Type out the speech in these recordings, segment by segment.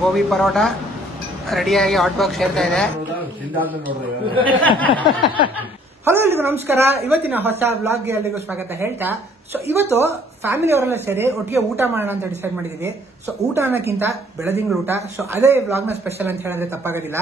ಗೋಬಿ ಪರೋಟ ರೆಡಿಯಾಗಿ hot box ಸೇರ್ತಾ ಇದೆ. ಹಲೋ ಎಲ್ರಿಗೂ ನಮಸ್ಕಾರ. ಇವತ್ತಿನ ಹೊಸ ವ್ಲಾಗ್ಗೆ ಎಲ್ರಿಗೂ ಸ್ವಾಗತ ಹೇಳ್ತಾ, ಸೊ ಇವತ್ತು ಫ್ಯಾಮಿಲಿ ಅವರೆಲ್ಲ ಸೇರಿ ಒಟ್ಟಿಗೆ ಊಟ ಮಾಡೋಣ ಅಂತ ಡಿಸೈಡ್ ಮಾಡಿದೀವಿ. ಸೊ ಊಟ ಅನ್ನೋಕ್ಕಿಂತ ಬೆಳದಿಂಗಳ ಊಟ, ಸೊ ಅದೇ ವ್ಲಾಗ್ ನ ಸ್ಪೆಷಲ್ ಅಂತ ಹೇಳಿದ್ರೆ ತಪ್ಪಾಗೋದಿಲ್ಲ.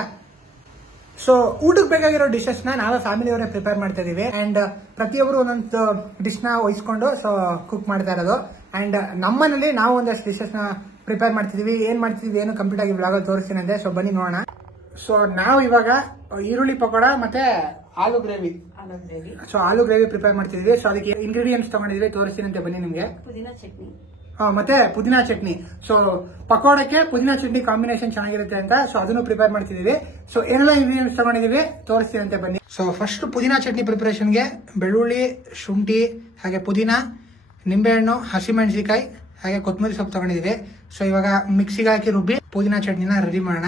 ಸೊ ಊಟಕ್ಕೆ ಬೇಕಾಗಿರೋ ಡಿಶಸ್ ನ ನಾವೇ ಫ್ಯಾಮಿಲಿ ಅವರೇ ಪ್ರಿಪೇರ್ ಮಾಡ್ತಾ ಇದೀವಿ. ಅಂಡ್ ಪ್ರತಿಯೊಬ್ಬರು ಒಂದೊಂದು ಡಿಶ್ ನ ವಹಿಸ್ಕೊಂಡು ಸೊ ಕುಕ್ ಮಾಡ್ತಾ ಇರೋದು. ಅಂಡ್ ನಮ್ಮನೇಲಿ ನಾವು ಒಂದಷ್ಟು ಡಿಶಸ್ ನ ಪ್ರಿಪೇರ್ ಮಾಡ್ತಿದೀವಿ. ಏನ್ ಮಾಡ್ತಿದೀವಿ ಏನು ಕಂಪ್ಲೀಟ್ ಆಗಿ ವ್ಲಾಗ್ ಅಲ್ಲಿ ತೋರಿಸ್ತೀನಿ ಅಂದೆ. ಸೊ ಬನ್ನಿ ನೋಡೋಣ. ಸೊ ನಾವು ಇವಾಗ ಈರುಳ್ಳಿ ಪಕೋಡ ಮತ್ತೆ ಆಲೂ ಗ್ರೇವಿ ಪ್ರಿಪೇರ್ ಮಾಡ್ತಿದೀವಿ. ಸೊ ಅದಕ್ಕೆ ಇಂಗ್ರೀಡಿಯೆಂಟ್ಸ್ ತಗೊಂಡಿದೀವಿ, ತೋರಿಸ್ತೀನಿ ಅಂತ ಬನ್ನಿ ನಿಮ್ಗೆ. ಪುದೀನಾ ಚಟ್ನಿ ಮತ್ತೆ ಪುದೀನಾ ಚಟ್ನಿ. ಸೊ ಪಕೋಡಕ್ಕೆ ಪುದೀನಾ ಚಟ್ನಿ ಕಾಂಬಿನೇಷನ್ ಚೆನ್ನಾಗಿರುತ್ತೆ ಅಂತ ಸೊ ಅದನ್ನು ಪ್ರಿಪೇರ್ ಮಾಡ್ತಿದೀವಿ. ಸೊ ಏನೆಲ್ಲ ಇಂಗ್ರೀಡಿಯೆಂಟ್ಸ್ ತಗೊಂಡಿದೀವಿ ತೋರಿಸ್ತೀನಿ ಅಂತ ಬನ್ನಿ. ಸೊ ಫಸ್ಟ್ ಪುದೀನಾ ಚಟ್ನಿ ಪ್ರಿಪರೇಷನ್ಗೆ ಬೆಳ್ಳುಳ್ಳಿ, ಶುಂಠಿ, ಹಾಗೆ ಪುದೀನಾ, ನಿಂಬೆಹಣ್ಣು, ಹಸಿಮೆಣಸಿಕಾಯಿ ಹಾಗೆ ಕೊತ್ತಂಬರಿ ಸೊಪ್ಪು ತಗೊಂಡಿದೀವಿ. ಸೊ ಇವಾಗ ಮಿಕ್ಸಿಗೆ ಹಾಕಿ ರುಬ್ಬಿ ಪುದೀನಾ ಚಟ್ನಿನ ರೆಡಿ ಮಾಡೋಣ.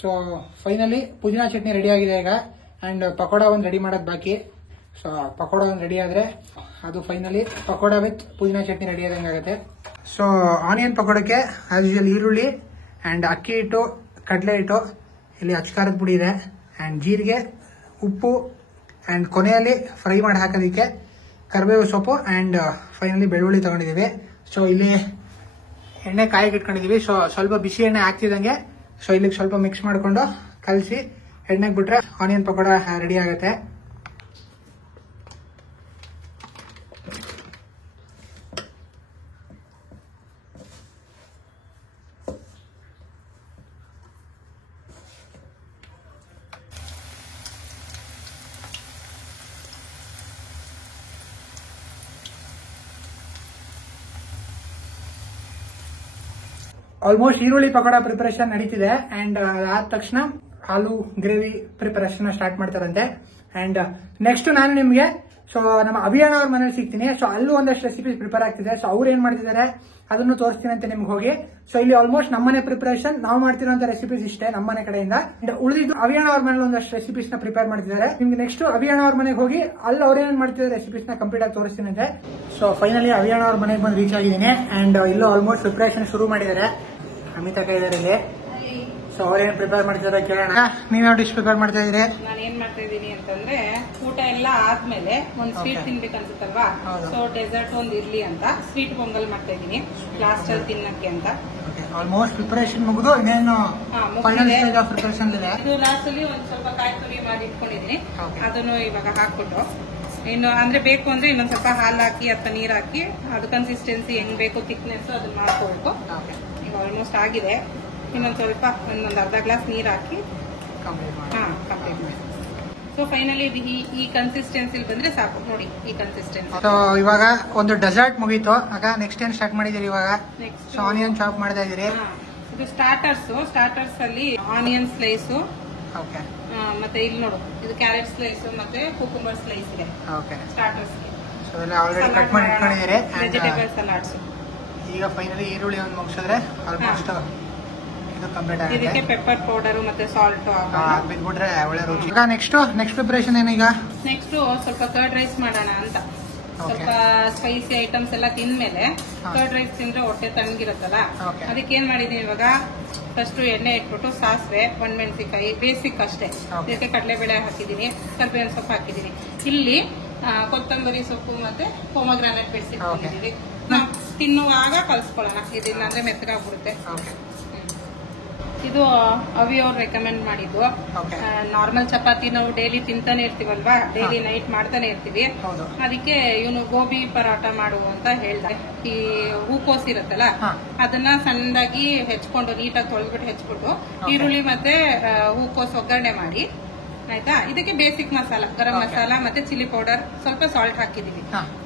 ಸೊ ಫೈನಲಿ ಪುದೀನಾ ಚಟ್ನಿ ರೆಡಿ ಆಗಿದೆ ಈಗ. ಅಂಡ್ ಪಕೋಡ ಒಂದು ರೆಡಿ ಮಾಡೋದು ಬಾಕಿ. ಸೊ ಪಕೋಡ ಒಂದು ರೆಡಿ ಆದ್ರೆ ಅದು finally pakoda with pudina chutney ready ಆದಂಗೆ ಆಗುತ್ತೆ. ಸೊ ಆನಿಯನ್ ಪಕೋಡಕ್ಕೆ ಆಸ್ ಯೂಶುವಲ್ ಈರುಳ್ಳಿ ಅಂಡ್ ಅಕ್ಕಿ ಹಿಟ್ಟು, ಕಡಲೆ ಹಿಟ್ಟು, ಇಲ್ಲಿ ಅಚ್ಕಾರದ ಪುಡಿ ಇದೆ, ಅಂಡ್ ಜೀರಿಗೆ, ಉಪ್ಪು, ಅಂಡ್ ಕೊನೆಯಲ್ಲಿ ಫ್ರೈ ಮಾಡಿ ಹಾಕೋದಕ್ಕೆ ಕರಿಬೇವು ಸೊಪ್ಪು, ಅಂಡ್ ಫೈನಲಿ ಬೆಳ್ಳುಳ್ಳಿ ತಗೊಂಡಿದೀವಿ. ಸೊ ಇಲ್ಲಿ ಎಣ್ಣೆ ಕಾಯಿಗೆ ಇಟ್ಕೊಂಡಿದೀವಿ. ಸೊ ಸ್ವಲ್ಪ ಬಿಸಿ ಎಣ್ಣೆ ಹಾಕ್ತಿದಂಗೆ ಸೊ ಇಲ್ಲಿಗೆ ಸ್ವಲ್ಪ ಮಿಕ್ಸ್ ಮಾಡಿಕೊಂಡು ಕಲಸಿ ಎಣ್ಣೆಗೆ ಬಿಟ್ರೆ ಆನಿಯನ್ ಪಕೋಡ ರೆಡಿ ಆಗುತ್ತೆ. ಆಲ್ಮೋಸ್ಟ್ ಈರುಳ್ಳಿ ಪಕೋಡ ಪ್ರಿಪರೇಷನ್ ನಡೀತಿದೆ. ಅಂಡ್ ಆದ ತಕ್ಷಣ ಆಲೂ ಗ್ರೇವಿ ಪ್ರಿಪರೇಷನ್ ಸ್ಟಾರ್ಟ್ ಮಾಡ್ತಾರಂತೆ. ಅಂಡ್ ನೆಕ್ಸ್ಟ್ ನಾನು ನಿಮ್ಗೆ ಸೊ ನಮ್ಮ ಅಭಿಯಾನ ಅವ್ರ ಮನೇಲಿ ಸಿಗ್ತೀನಿ. ಸೊ ಅಲ್ಲೂ ಒಂದಷ್ಟು ರೆಸಿಪೀಸ್ ಪ್ರಿಪೇರ್ ಆಗ್ತಿದೆ. ಸೊ ಅವ್ರು ಏನ್ ಮಾಡ್ತಿದ್ದಾರೆ ಅದನ್ನು ತೋರಿಸ್ತೀನಿ ಅಂತ ನಿಮ್ಗೆ ಹೋಗಿ. ಸೊ ಇಲ್ಲಿ ಆಲ್ಮೋಸ್ಟ್ ನಮ್ಮನೆ ಪ್ರಿಪರೇಷನ್ ನಾವು ಮಾಡ್ತಿರೋಂಥ ರೆಸಿಪೀಸ್ ಇಷ್ಟೇ ನಮ್ಮನೆ ಕಡೆಯಿಂದ. ಉಳಿದಿದ್ದು ಅಭಿಯಾನ ಅವ್ರ ಮನೇಲಿ ಒಂದಷ್ಟು ರೆಸಿಪೀಸ್ ನ ಪ್ರಿಪೇರ್ ಮಾಡ್ತಿದ್ದಾರೆ. ನಿಮ್ಗೆ ನೆಕ್ಸ್ಟ್ ಅಭಿಯಾನ ಅವ್ರ ಮನೆಗೆ ಹೋಗಿ ಅಲ್ಲಿ ಅವ್ರೇನ್ ಮಾಡ್ತಿದ್ದಾರೆ ರೆಸಿಪೀಸ್ ನ ಕಂಪ್ಲೀಟ್ ಆಗಿ ತೋರಿಸ್ತೀನಿ ಅಂತೆ. ಸೊ ಫೈನಲಿ ಅಭಿಯಾನ ಅವ್ರ ಮನೆಗೆ ಬಂದು ರೀಚ್ ಆಗಿದ್ದೀನಿ. ಅಂಡ್ ಇಲ್ಲೂ ಆಲ್ಮೋಸ್ಟ್ ಪ್ರಿಪರೇಷನ್ ಶುರು ಮಾಡಿದ್ದಾರೆ. ಅಮಿತಾ ಕೈ ಇದಾರೆ ಇಲ್ಲಿ. ಸೊ ಅವ್ರೇನ್ ಪ್ರಿಪೇರ್ ಮಾಡ್ತಿದ್ದಾರೆ ಕೇಳೋಣ. ನೀವ್ಯಾವ ಡಿಶ್ ಪ್ರಿಪೇರ್ ಮಾಡ್ತಾ ಇದ್ರಿ? ನಾನು ಏನ್ ಮಾಡ್ತಾ ಇದೀನಿ ಅಂತಂದ್ರೆ ಊಟ ಎಲ್ಲ ಆದ್ಮೇಲೆ ಒಂದ್ ಸ್ವೀಟ್ ತಿನ್ಬೇಕನ್ಸುತ್ತಲ್ವಾ, ಸೊ ಡೆಸರ್ಟ್ ಒಂದ್ ಇರ್ಲಿ ಅಂತ ಸ್ವೀಟ್ ಪೊಂಗಲ್ ಮಾಡ್ತಾ ಇದೀನಿ ಲಾಸ್ಟ್ ಅಲ್ಲಿ ತಿನ್ನಕ್ಕೆ ಅಂತ. ಆಲ್ಮೋಸ್ಟ್ ಪ್ರಿಪರೇಷನ್ ಮುಗಿದು ಇನ್ನೇನು ಫೈನಲ್ ಸ್ಟೇಜ್ ಆಫ್ ಪ್ರಿಪರೇಷನ್ ಇದೆ. ಇದು ಲಾಸ್ಟ್ ಅಲ್ಲಿ ಒಂದ್ ಸ್ವಲ್ಪ ಕಾಯಿ ತುರಿ ಮಾಡಿ ಇಟ್ಕೊಂಡಿದೀನಿ. ಅದನ್ನು ಇವಾಗ ಹಾಕ್ಬಿಟ್ಟು ಇನ್ನು ಅಂದ್ರೆ ಬೇಕು ಅಂದ್ರೆ ಇನ್ನೊಂದ್ ಸ್ವಲ್ಪ ಹಾಲು ಹಾಕಿ ಅಥವಾ ನೀರ್ ಹಾಕಿ ಅದು ಕನ್ಸಿಸ್ಟೆನ್ಸಿ ಹೆಂಗ್ ಬೇಕು ಥಿಕ್ನೆಸ್ ಅದನ್ನ ಮಾಡ್ಕೊಳ್ಬೇಕು. ಈಗ ಆಲ್ಮೋಸ್ಟ್ ಆಗಿದೆ. ಇನ್ನೊಂದ್ ಸ್ವಲ್ಪ ಒಂದೊಂದು ಅರ್ಧ ಗ್ಲಾಸ್ ನೀರ್ ಹಾಕಿ ಕಂಪ್ಲೀಟ್ ಮಾಡಿ. ಸೊ ಫೈನಲಿ ಈ ಕನ್ಸಿಸ್ಟೆನ್ಸಿ ಬಂದ್ರೆ ಸಾಕು ನೋಡಿ, ಈ ಕನ್ಸಿಸ್ಟೆನ್ಸಿ. ಸೊ ಇವಾಗ ಒಂದು ಡೆಸರ್ಟ್ ಮುಗೀತು. ಆಗ ನೆಕ್ಸ್ಟ್ ಏನ್ ಸ್ಟಾರ್ಟ್ ಮಾಡಿದಿರಿ ಇವಾಗ? ನೆಕ್ಸ್ಟ್ ಆನಿಯನ್ ಚಾಪ್ ಮಾಡ್ತಾ ಇದೀರಿ. ಇದು ಸ್ಟಾರ್ಟರ್ಸ್ ಅಲ್ಲಿ ಆನಿಯನ್ ಸ್ಲೈಸ್, ಮತ್ತೆ ಇಲ್ಲಿ ನೋಡು ಇದು ಕ್ಯಾರೆಟ್ ಸ್ಲೈಸ್ ಮತ್ತೆ ಕುಕುಂಬರ್ ಸ್ಲೈಸ್ ಇದೆ ಸ್ಟಾರ್ಟರ್ಸ್. ಸೊ ಎಲ್ಲ ಆಲ್ರೆಡಿ ಕಟ್ ಮಾಡಿ ಇಟ್ಕೊಂಡಿದ್ದೀರಿ. Vegetable salads. ಈಗ ಫೈನಲಿ ಈರುಳ್ಳಿ ಒಂದು ಮುಗಿಸಿದ್ರೆ ಆಲ್ಮೋಸ್ಟ್ ಇದು ಕಂಪ್ಲೀಟ್ ಆಗಿದೆ. ಇದಕ್ಕೆ ಪೆಪ್ಪರ್ ಪೌಡರ್ ಮತ್ತೆ ಸಾಲ್ಟ್ ಬಿಟ್ಬಿಟ್ರೆ ಒಳ್ಳೆ ರುಚಿ. ಈಗ ನೆಕ್ಸ್ಟ್ ಪ್ರಿಪರೇಷನ್ ಏನೀಗ? ನೆಕ್ಸ್ಟ್ ಸ್ವಲ್ಪ ಕರ್ಡ್ ರೈಸ್ ಮಾಡೋಣ ಅಂತ. ಸ್ವಲ್ಪ ಸ್ಪೈಸಿ ಐಟಮ್ಸ್ ಎಲ್ಲ ತಿಂದ್ಮೇಲೆ ಕರ್ಡ್ ರೈಸ್ ತಿಂದ್ರೆ ಹೊಟ್ಟೆ ತಣ್ಣಗಿರುತ್ತಲ್ಲ, ಅದಕ್ಕೆ ಏನ್ ಮಾಡಿದೀನಿ ಇವಾಗ ಫಸ್ಟ್ ಎಣ್ಣೆ ಇಟ್ಬಿಟ್ಟು ಸಾಸಿವೆ, ಒಣಮೆಣಸಿಕಾಯಿ ಬೇಸಿಕ್ ಅಷ್ಟೇ, ಇದಕ್ಕೆ ಕಡಲೆಬೇಳೆ ಹಾಕಿದೀನಿ, ಕರ್ಬೇವಿನ ಸೊಪ್ಪು ಹಾಕಿದೀನಿ. ಇಲ್ಲಿ ಕೊತ್ತಂಬರಿ ಸೊಪ್ಪು ಮತ್ತೆ ಪೊಮಗ್ರಾನೇಟ್ ಬೆಳೆಸಿಕೊಂಡಿದೀವಿ. ತಿನ್ನುವಾಗ ಕಲ್ಸ್ಕೊಳ್ಳೋಣ, ಇದಿಲ್ಲ ಅಂದ್ರೆ ಮೆತ್ತಗಾಗ್ಬಿಡುತ್ತೆ. ಇದು ಅವಿ ಅವ್ರು ರೆಕಮೆಂಡ್ ಮಾಡಿದ್ದು. ನಾರ್ಮಲ್ ಚಪಾತಿ ನಾವು ಡೈಲಿ ತಿಂತಾನೆ ಇರ್ತೀವಲ್ವಾ, ಡೈಲಿ ನೈಟ್ ಮಾಡ್ತಾನೆ ಇರ್ತೀವಿ. ಅದಕ್ಕೆ ಇವನು ಗೋಬಿ ಪರಾಟ ಮಾಡು ಅಂತ ಹೇಳ್ದೆ. ಈ ಹೂಕೋಸ್ ಇರುತ್ತಲ್ಲ ಅದನ್ನ ಸಣ್ಣದಾಗಿ ಹೆಚ್ಕೊಂಡು ನೀಟಾಗಿ ತೊಳೆದ್ಬಿಟ್ಟು ಹೆಚ್ಬಿಟ್ಟು ಈರುಳ್ಳಿ ಮತ್ತೆ ಹೂಕೋಸ್ ಒಗ್ಗರಣೆ ಮಾಡಿ ಆಯ್ತಾ. ಇದಕ್ಕೆ ಬೇಸಿಕ್ ಮಸಾಲ, ಗರಂ ಮಸಾಲ ಮತ್ತೆ ಚಿಲ್ಲಿ ಪೌಡರ್, ಸ್ವಲ್ಪ ಸಾಲ್ಟ್ ಹಾಕಿದೀವಿ.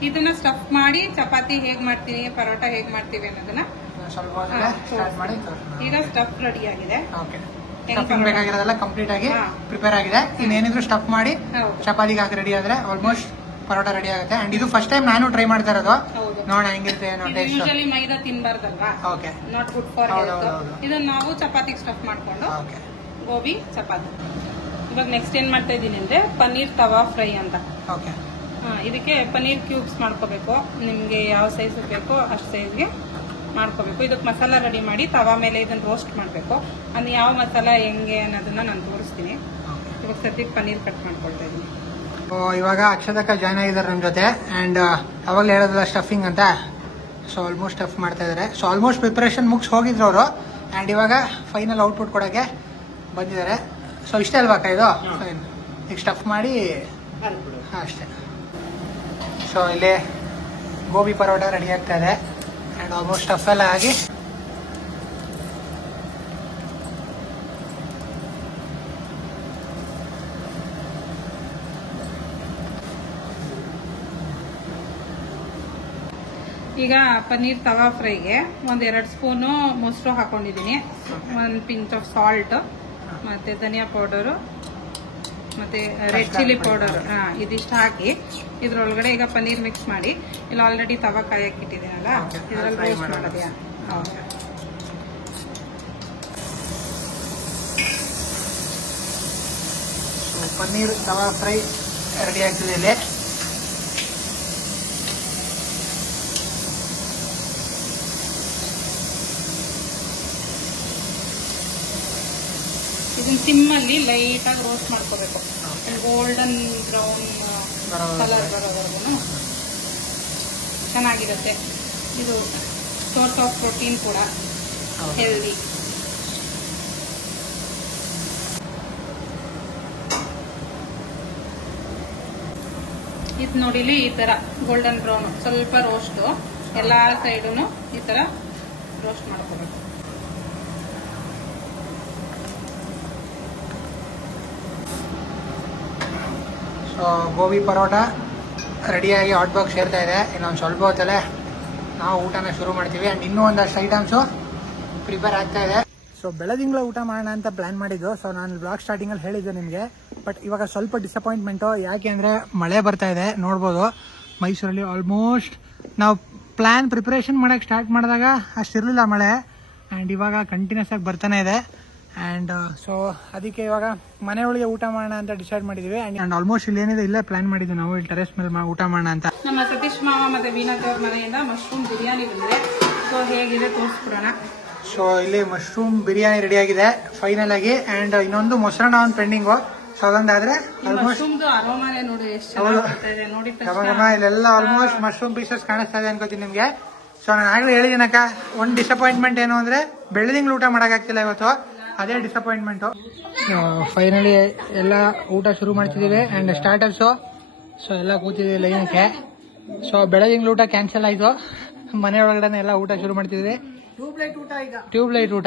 ಇದನ್ನ ಸ್ಟಫ್ ಮಾಡಿ ಚಪಾತಿ ಹೇಗ್ ಮಾಡ್ತೀನಿ, ಪರೋಟ ಹೇಗ್ ಮಾಡ್ತೀವಿ ಅನ್ನೋದನ್ನ ಈಗ ಸ್ಟಫ್ ರೆಡಿ ಆಗಿದೆ. ಬೇಕಾಗಿರೋದೆಲ್ಲ ಕಂಪ್ಲೀಟ್ ಆಗಿ ಪ್ರಿಪೇರ್ ಆಗಿದೆ. ಇನ್ನೇನಿದ್ರು ಸ್ಟಫ್ ಮಾಡಿ ಚಪಾತಿಗೆ ಹಾಕಿ ರೆಡಿ ಆದ್ರೆ ಆಲ್ಮೋಸ್ಟ್ ಪರೋಟ ರೆಡಿ ಆಗುತ್ತೆ. ಅಂಡ್ ಇದು ಫಸ್ಟ್ ಟೈಮ್ ನಾನು ಟ್ರೈ ಮಾಡ್ತಾ ಇರೋದು. ನೋಡೋಣ ಹೆಂಗಿರುತ್ತೆ ಏನೋ ಟೇಸ್ಟ್. ಯೂಶುವಲಿ ಮೈದಾ ತಿನ್ಬಾರ್ದಲ್ವಾ, ನಾಟ್ ಗುಡ್ ಫಾರ್ ಹೆಲ್ತ್. ಇದನ್ನ ನಾವು ಚಪಾತಿಗೆ ಸ್ಟಫ್ ಮಾಡ್ಕೊಂಡು ಗೋಬಿ ಚಪಾತಿ. ಇವಾಗ ನೆಕ್ಸ್ಟ್ ಏನ್ ಮಾಡ್ತಾ ಇದ್ದೀನಿ ಅಂದ್ರೆ ಪನ್ನೀರ್ ತವಾ ಫ್ರೈ ಅಂತ. ಓಕೆ. ಇದಕ್ಕೆ ಪನ್ನೀರ್ ಕ್ಯೂಬ್ಸ್ ಮಾಡ್ಕೋಬೇಕು. ನಿಮ್ಗೆ ಯಾವ ಸೈಜ್ ಬೇಕೋ ಅಷ್ಟು ಸೈಜ್ಗೆ ಮಾಡ್ಕೋಬೇಕು. ಇದಕ್ಕೆ ಮಸಾಲ ರೆಡಿ ಮಾಡಿ ತವಾ ಮೇಲೆ ಇದನ್ನ ರೋಸ್ಟ್ ಮಾಡಬೇಕು. ಅದು ಯಾವ ಮಸಾಲ ಹೆಂಗೆ ಅನ್ನೋದನ್ನ ನಾನು ತೋರಿಸ್ತೀನಿ. ಇವಾಗ ಸದ್ಯಕ್ಕೆ ಪನ್ನೀರ್ ಕಟ್ ಮಾಡ್ಕೊಳ್ತಾ ಇದ್ದೀನಿ. ಇವಾಗ ಅಕ್ಷತಕ್ಕ ಜಾಯ್ನ್ ಆಗಿದ್ದಾರೆ ನಮ್ಮ ಜೊತೆ. ಆ್ಯಂಡ್ ಅವಾಗಲೇ ಹೇಳೋದಲ್ಲ ಸ್ಟಫಿಂಗ್ ಅಂತ. ಸೊ ಆಲ್ಮೋಸ್ಟ್ ಸ್ಟಫ್ ಮಾಡ್ತಾ ಇದ್ದಾರೆ. ಸೊ ಆಲ್ಮೋಸ್ಟ್ ಪ್ರಿಪ್ರೇಷನ್ ಮುಗಿಸ್ ಹೋಗಿದ್ರು ಅವರು. ಆ್ಯಂಡ್ ಇವಾಗ ಫೈನಲ್ ಔಟ್ಪುಟ್ ಕೊಡೋಕ್ಕೆ ಬಂದಿದ್ದಾರೆ. ಸೊ ಇಷ್ಟೇ ಅಲ್ವಾ ಇದು ಫೈನ್. ಈಗ ಸ್ಟಫ್ ಮಾಡಿ ಅಷ್ಟೇ. ಸೊ ಇಲ್ಲಿ ಗೋಬಿ ಪರೋಟ ರೆಡಿ ಆಗ್ತಾ ಇದೆ. ಆ್ಯಂಡ್ ಆಲ್ಮೋಸ್ಟ್ ಸ್ಟಫ್ ಎಲ್ಲ ಆಗಿ ಈಗ ಪನ್ನೀರ್ ತವಾ ಫ್ರೈಗೆ 1-2 ಸ್ಪೂನು ಮೊಸರು ಹಾಕೊಂಡಿದ್ದೀನಿ, 1 ಪಿಂಚ್ ಆಫ್ ಸಾಲ್ಟ್, ಮತ್ತೆ ಧನಿಯಾ ಪೌಡರು, ಮತ್ತೆ ರೆಡ್ ಚಿಲ್ಲಿ ಪೌಡರ್ ಇದಿಷ್ಟು ಹಾಕಿ ಇದ್ರೊಳಗಡೆ ಈಗ ಪನ್ನೀರ್ ಮಿಕ್ಸ್ ಮಾಡಿ ಇಲ್ಲಿ ಆಲ್ರೆಡಿ ತವಾ ಕಾಯಕ್ಕೆ ಇಟ್ಟಿದ್ದೀನಲ್ಲ ಇದ್ರಲ್ಲಿ ರೋಸ್ಟ್ ಮಾಡೋದ್ಯಾ. ಪನ್ನೀರ್ ತವಾ ಫ್ರೈ ರೆಡಿ ಆಗ್ತಿದೆ ಇಲ್ಲಿ. ಇದನ್ನ ಸಿಮ್ಮಲ್ಲಿ ಲೈಟ್ ಆಗಿ ರೋಸ್ಟ್ ಮಾಡ್ಕೋಬೇಕು. ಗೋಲ್ಡನ್ ಬ್ರೌನ್ ಕಲರ್ ಬರೋವರೆಗೂ ಚೆನ್ನಾಗಿರುತ್ತೆ. ಇದು ಸೋರ್ಸ್ ಆಫ್ ಪ್ರೋಟೀನ್ ಕೂಡ, ಹೆಲ್ದಿ. ಇದು ನೋಡಿಲಿ ಈ ತರ ಗೋಲ್ಡನ್ ಬ್ರೌನ್ ಸ್ವಲ್ಪ ರೋಸ್ಟ್, ಎಲ್ಲಾ ಸೈಡುನು ಈ ತರ ರೋಸ್ಟ್ ಮಾಡ್ಕೋಬೇಕು. ಸೊ ಗೋಬಿ ಪರೋಟ ರೆಡಿಯಾಗಿ ಹಾಟ್ ಬಾಕ್ಸ್ ಸೇರ್ತಾ ಇದೆ. ಇನ್ನೊಂದು ಸ್ವಲ್ಪ ಹೊತ್ತಲ್ಲೇ ನಾವು ಊಟನ ಶುರು ಮಾಡ್ತೀವಿ. ಆ್ಯಂಡ್ ಇನ್ನೂ ಒಂದಷ್ಟು ಐಟಮ್ಸು ಪ್ರಿಪೇರ್ ಆಗ್ತಾ ಇದೆ. ಸೊ ಬೆಳದಿಂಗಳ ಊಟ ಮಾಡೋಣ ಅಂತ ಪ್ಲ್ಯಾನ್ ಮಾಡಿದ್ದು. ಸೊ ನಾನು ಬ್ಲಾಗ್ ಸ್ಟಾರ್ಟಿಂಗಲ್ಲಿ ಹೇಳಿದ್ದೆ ನಿಮಗೆ. ಬಟ್ ಇವಾಗ ಸ್ವಲ್ಪ ಡಿಸಪಾಯಿಂಟ್ಮೆಂಟು. ಯಾಕೆ ಅಂದರೆ ಮಳೆ ಬರ್ತಾ ಇದೆ. ನೋಡ್ಬೋದು ಮೈಸೂರಲ್ಲಿ ಆಲ್ಮೋಸ್ಟ್ ನಾವು ಪ್ರಿಪ್ರೇಷನ್ ಮಾಡೋಕ್ಕೆ ಸ್ಟಾರ್ಟ್ ಮಾಡಿದಾಗ ಅಷ್ಟಿರಲಿಲ್ಲ ಮಳೆ. ಆ್ಯಂಡ್ ಇವಾಗ ಕಂಟಿನ್ಯೂಸ್ ಆಗಿ ಬರ್ತಾನೆ ಇದೆ. ಆ್ಯಂಡ್ ಸೊ ಅದಕ್ಕೆ ಇವಾಗ ಮನೆ ಒಳಗೆ ಊಟ ಮಾಡೋಣ ಅಂತ ಡಿಸೈಡ್ ಮಾಡಿದ್ವಿ. ಆ್ಯಂಡ್ ಆಲ್ಮೋಸ್ಟ್ ಇಲ್ಲಿ ಏನಿದೆ ಇಲ್ಲೇ ಪ್ಲಾನ್ ಮಾಡಿದ್ವಿ ನಾವು, ಇಲ್ಲಿ ಟೆರೆಸ್ ಮೇಲೆ ಊಟ ಮಾಡೋಣ ಅಂತ. ನಮ್ಮ ಸತೀಶ್ ಮಾವ ಮತ್ತೆ ವೀಣಾತ್ ಅವ್ರ ಮನೆಯಿಂದ ಮಶ್ರೂಮ್ ಬಿರಿಯಾನಿ ಬಂದಿದೆ. ಸೊ ಹೇಗಿದೆ ತೋರಿಸ್ಬಿಡೋಣ. ಸೊ ಇಲ್ಲಿ ಮಶ್ರೂಮ್ ಬಿರಿಯಾನಿ ರೆಡಿ ಆಗಿದೆ ಫೈನಲ್ ಆಗಿ. ಆ್ಯಂಡ್ ಇನ್ನೊಂದು ಮೊಸರನ್ನ ಒಂದು ಪೆಂಡಿಂಗು. ಸೊ ಅದೊಂದಾದ್ರೆ ಮಶ್ರೂಮ್ದು ಅರೋಮಾನೆ ನೋಡಿ ಎಷ್ಟು ಚೆನ್ನಾಗಿ ಬರ್ತಾ ಇದೆ. ನೋಡಿದ ಇಲ್ಲೆಲ್ಲ ಆಲ್ಮೋಸ್ಟ್ ಮಶ್ರೂಮ್ ಪೀಸಸ್ ಕಾಣಿಸ್ತಾ ಇದೆ ಅನ್ಕೋತೀನಿ ನಿಮ್ಗೆ. ಸೊ ನಾನು ಆಗ್ಲೇ ಹೇಳಿದ್ದೀನಕ್ಕ, ಒಂದು ಡಿಸಪಾಯಿಂಟ್ಮೆಂಟ್ ಏನು ಅಂದ್ರೆ ಬೆಳದಿಂಗ್ಳು ಊಟ ಮಾಡೋಕ್ಕಾಗ್ತಿಲ್ಲ ಇವತ್ತು. ಅದೇ ಡಿಸಪಾಯಿಂಟ್ಮೆಂಟು. ಫೈನಲಿ ಎಲ್ಲ ಊಟ ಶುರು ಮಾಡ್ತಿದ್ದೀವಿ. ಆ್ಯಂಡ್ ಸ್ಟಾರ್ಟರ್ಸು ಸೊ ಎಲ್ಲ ಕೂತಿದ್ದೀವಿ ಲೈನಕ್ಕೆ. ಸೊ ಬೆಳದಿಂಗ್ಳು ಊಟ ಕ್ಯಾನ್ಸಲ್ ಆಯಿತು. ಮನೆ ಒಳಗಡೆ ಎಲ್ಲ ಊಟ ಶುರು ಮಾಡ್ತಿದ್ದೀವಿ. ಟ್ಯೂಬ್ಲೈಟ್ ಊಟ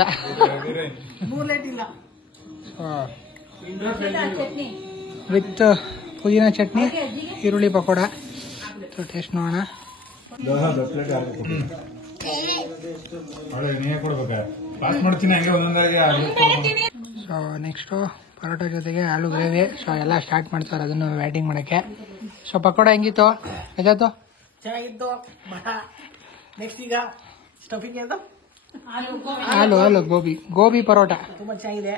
ವಿತ್ ಪುದೀನ ಚಟ್ನಿ, ಈರುಳ್ಳಿ ಪಕೋಡ. ಸೊ ಟೇಸ್ಟ್ ನೋಡೋಣ. ಸೊ ನೆಕ್ಸ್ಟು ಪರೋಟ ಜೊತೆಗೆ ಆಲೂ ಗ್ರೇವಿ. ಸೊ ಎಲ್ಲ ಸ್ಟಾರ್ಟ್ ಮಾಡ್ತಾರೆ ಅದನ್ನು ವ್ಯಾಟಿಂಗ್ ಮಾಡೋಕ್ಕೆ. ಸೊ ಪಕೋಡ ಹೆಂಗಿತ್ತು ಅಜಾತು? ಚೆನ್ನಾಗಿತ್ತು. ನೆಕ್ಸ್ಟ್ ಈಗ ಸ್ಟಫಿಂಗ್ ಏನು? ಆಲೂ ಗೋಬಿ ಪರೋಟ ತುಂಬಾ ಚೆನ್ನಾಗಿದೆ.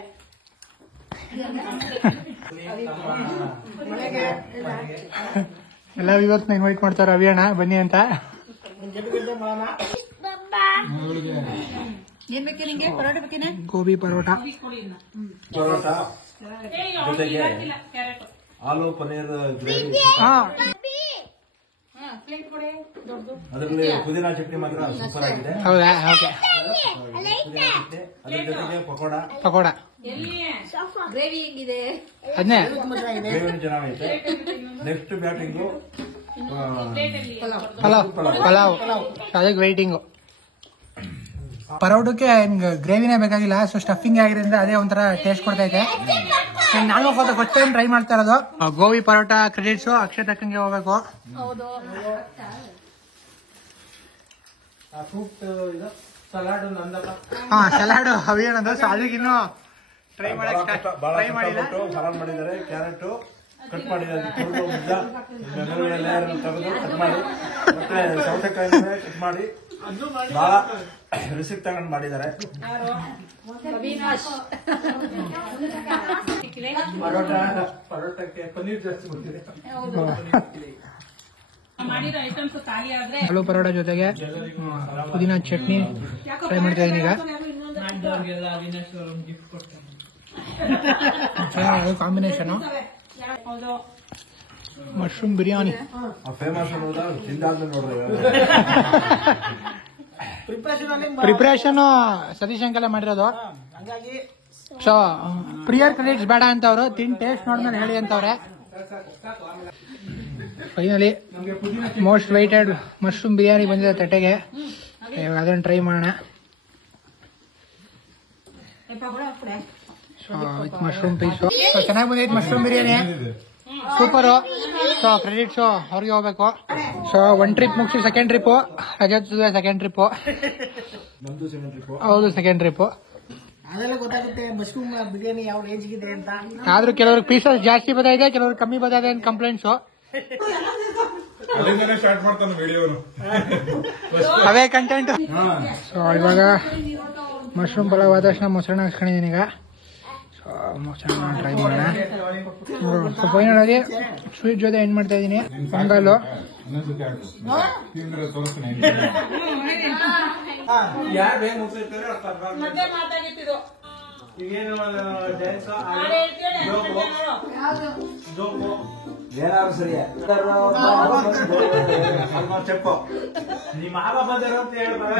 ಎಲ್ಲ ಇವತ್ತು ಇನ್ವೈಟ್ ಮಾಡ್ತಾರೆ ಅಭಿಯಣ್ಣ ಬನ್ನಿ ಅಂತ. ಏನ್ ಬೇಕು ನಿಂಗೆ? ಪರೋಟ ಬೇಕೇನ? ಗೋಬಿ ಪರೋಟ ಜೊತೆಗೆ ಆಲೂ ಪನ್ನೀರ್ ಗ್ರೇವಿ, ಅದರಲ್ಲಿ ಪುದೀನಾ ಚಟ್ನಿ ಮಾತ್ರ ಸೂಪರ್ ಆಗಿದೆ. ಹೌದಾ? ಓಕೆ. ಪುದೀನಾ ಚಟ್ನಿ, ಅದ್ರ ಜೊತೆಗೆ ಪಕೋಡ ಗ್ರೇವಿ ಹೆಂಗಿದೆ? ಅದನ್ನೇ ಗ್ರೇವಿ ಚೆನ್ನಾಗೈತೆ. Next batting pulao. ಅದಕ್ಕೆ ವೈಟಿಂಗು. ಪರೋಟಕ್ಕೆ ಗ್ರೇವಿನೇ ಬೇಕಾಗಿಲ್ಲ. ಸೊ ಸ್ಟಫಿಂಗ್ ಆಗಿರೋದ್ರಿಂದ ಅದೇ ಒಂಥರ ಟೇಸ್ಟ್ ಕೊಡ್ತೈತೆ. ನಾನು ಫಸ್ಟ್ ಟೈಮ್ ಟ್ರೈ ಮಾಡ್ತಾ ಇರೋದು. ಗೋಬಿ ಪರೋಟ ಕ್ರೆಡಿಟ್ಸು ಅಕ್ಷತಕ್ಕಂಗೆ ಹೋಗ್ಬೇಕು. ಸಲಾಡ್ ಅವೇನದು. ಸೊ ಅದಕ್ಕಿನ್ನೂ ಟ್ರೈ ಮಾಡಿಲ್ಲ. ಸಲಾಡ್ ಮಾಡಿದ್ದಾರೆ. ಕ್ಯಾರೆಟ್ ಕಟ್ ಮಾಡಿದ್ದಾರೆ, ತೆಗೆದು ಕಟ್ ಮಾಡಿ, ಮತ್ತೆ ಸೌತೆಕಾಯಿ ಕಟ್ ಮಾಡಿ ಬಹಳ ರಿಸಿಪ್ಟ್ ತಗೊಂಡು ಮಾಡಿದ್ದಾರೆ. ಪರೋಟಕ್ಕೆ ಪನ್ನೀರ್ ಜಾಸ್ತಿ ಬರ್ತಿದೆ. ಮಾಡಿರೋ ಐಟಮ್ಸ್ ಖಾಲಿ ಆದ್ರೆ ಆಲೂ ಪರೋಟ ಜೊತೆಗೆ ಪುದೀನ ಚಟ್ನಿ ಟ್ರೈ ಮಾಡ್ತಾ ಇದೀನಿ ಈಗ. ಕಾಂಬಿನೇಷನ್ ಮಶ್ರೂಮ್ ಬಿರಿಯಾನಿ ಫೇಮಸ್ ಅನ್ನೋದ ತಿಂದಾದ್ಮೇಲೆ ನೋಡ್ರಿ. ಪ್ರಿಪರೇಷನ್ ಸತೀಶ್ ಅಂಕಲ್ ಮಾಡಿರೋದು. ಹಂಗಾಗಿ ಸೊ ಪ್ರಿಯರ್ ಕ್ರೆಡಿಟ್ಸ್ ಬೇಡ ಅಂತ ಅವರು ತಿನ್ ಟೇಸ್ಟ್ ನೋಡ್ಮೇಲೆ ಹೇಳಿ ಅಂತವ್ರೆ. Finally most waited mushroom biryani ಬಂದಿದೆ ತಟ್ಟೆಗೆ. ಇವಾಗ ಅದನ್ನ ಟ್ರೈ ಮಾಡೋಣ. ಸೊ ವಿತ್ ಮಶ್ರೂಮ್ ಪೀಸು ಚೆನ್ನಾಗಿ ಬಂದೈತೆ mushroom biryani, super. So credits ಅವ್ರಿಗೆ ಹೋಗ್ಬೇಕು. ಸೊ 1 ಟ್ರಿಪ್ ಮುಗಿಸಿ second trip, Rajat second trip. ನಮ್ದು ಸೆಕೆಂಡ್ ಟ್ರಿಪ್. ಹೌದು ಸೆಕೆಂಡ್ ಟ್ರಿಪ್ಪು. ಅದೆಲ್ಲ ಗೊತ್ತಾಗುತ್ತೆ ಮಶ್ರೂಮ್ ಬಿರಿಯಾನಿ ಯಾವ ರೇಂಜ್ಗಿದೆ ಅಂತ. ಆದ್ರೂ ಕೆಲವ್ರಿಗೆ ಪೀಸಸ್ ಜಾಸ್ತಿ ಬದಲಿದೆ, ಕೆಲವ್ರಿಗೆ ಕಮ್ಮಿ ಬದಲಿದೆ ಅಂತ ಕಂಪ್ಲೇಂಟ್ಸು. ಅಲ್ಲಿಂದನೇ ಸ್ಟಾರ್ಟ್ ಮಾಡ್ತಾನೆ ವಿಡಿಯೋನು. ಅವೇ ಕಂಟೆಂಟ್. ಸೊ ಇವಾಗ ಮಶ್ರೂಮ್ ಪಲಾವ್ ಆದ ತಕ್ಷಣ ಮೊಸರನ್ನ ಹಾಕ್ಸ್ಕೊಂಡಿದ್ದೀನಿ ಈಗ. ಸೊ ಮೊಸರನ್ನ ಟ್ರೈ ಮಾಡೋಣ. ಸೊ ಫೈನಲ್ ಆಗಿ ಸ್ವೀಟ್ ಜೊತೆ ಏನ್ ಮಾಡ್ತಾ ಇದ್ದೀನಿ ಪೊಂಗಲ್ಲು. ಮತ್ತೆ ಮಾತಾಗಿತ್ತಿದ್ದು ಏನಾದ್ರು ಸರಿ చెప్పు నీ మామ ಬಂದರು ಅಂತ ಹೇಳ್ತಾರೆ.